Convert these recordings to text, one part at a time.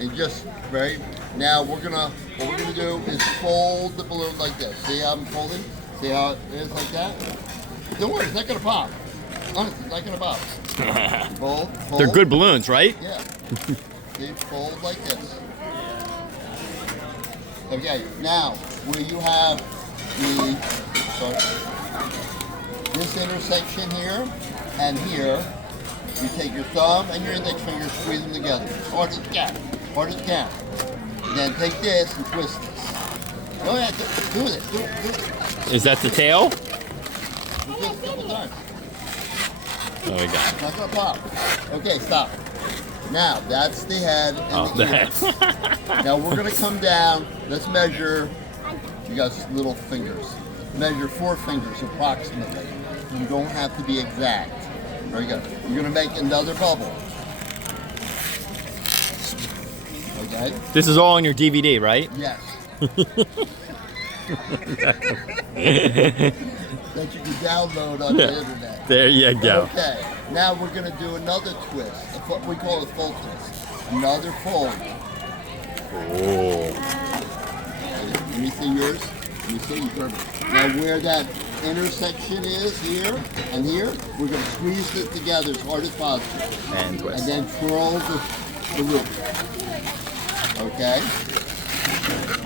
And just right now, what we're gonna do is fold the balloon like this. See how I'm folding? See how it is like that? Don't worry, it's not gonna pop. Honestly, it's not gonna pop. Fold, fold. They're good balloons, right? Yeah. See, fold like this. Okay, now where you have this intersection here and here, you take your thumb and your index finger, squeeze them together. As hard as you can. As hard as you can. And then take this and twist this. Go ahead, do it. Do it. Is that the tail? Do this a couple times. Oh, we got it. It's not gonna pop. Okay, stop. Now, that's the head and the ears. Now we're gonna come down. Let's measure. You guys, little fingers. Measure 4 fingers approximately. You don't have to be exact. Very good. You're gonna make another bubble. Okay. This is all on your DVD, right? Yes. That you can download on the internet. There you go. Okay. Now we're gonna do another twist. What we call a full twist. Another fold. Oh. Let me see yours. Let me see you perfect. Now where that intersection is here and here, we're going to squeeze it together as hard as possible. And twist. And then twirl the loop. Okay?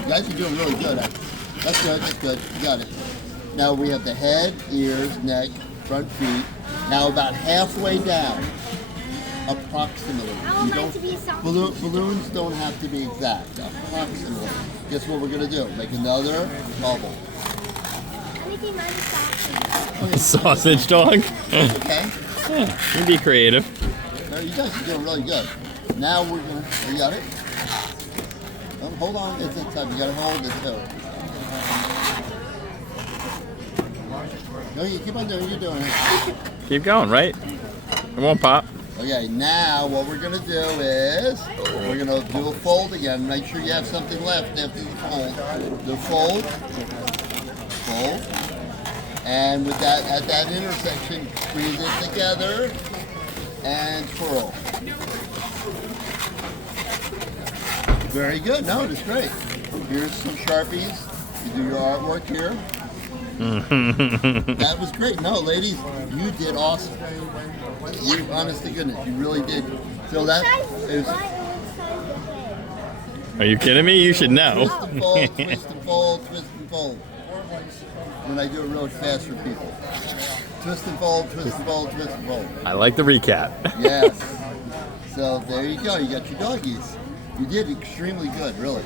You guys are doing really good. That's good, that's good. You got it. Now we have the head, ears, neck, front feet. Now about halfway down, approximately. I want mine to be soft. Balloons don't have to be exact. Approximately. Guess what we're going to do? Make another bubble. I'm making mine soft. Okay. Sausage dog? Okay. Yeah, you be creative. No, you guys are doing really good. Now we're going to... You got it? Hold on. It's this time. You got to hold it too. No, you keep on doing it. You're doing it. Keep going, right? It won't pop. Okay, now what we're going to do is we're going to do a fold again. Make sure you have something left after the fold. The fold. Fold. And with that, at that intersection, squeeze it together and twirl. Very good. No, it's great. Here's some Sharpies. You do your artwork here. That was great. No, ladies, you did awesome. You, honest to goodness, you really did. So that is Are you kidding me? You should know. twist and fold, twist and fold, twist and fold. When I do it really fast for people. Twist and fold, twist and fold, twist and fold. I like the recap. Yes. So there you go. You got your doggies. You did extremely good, really.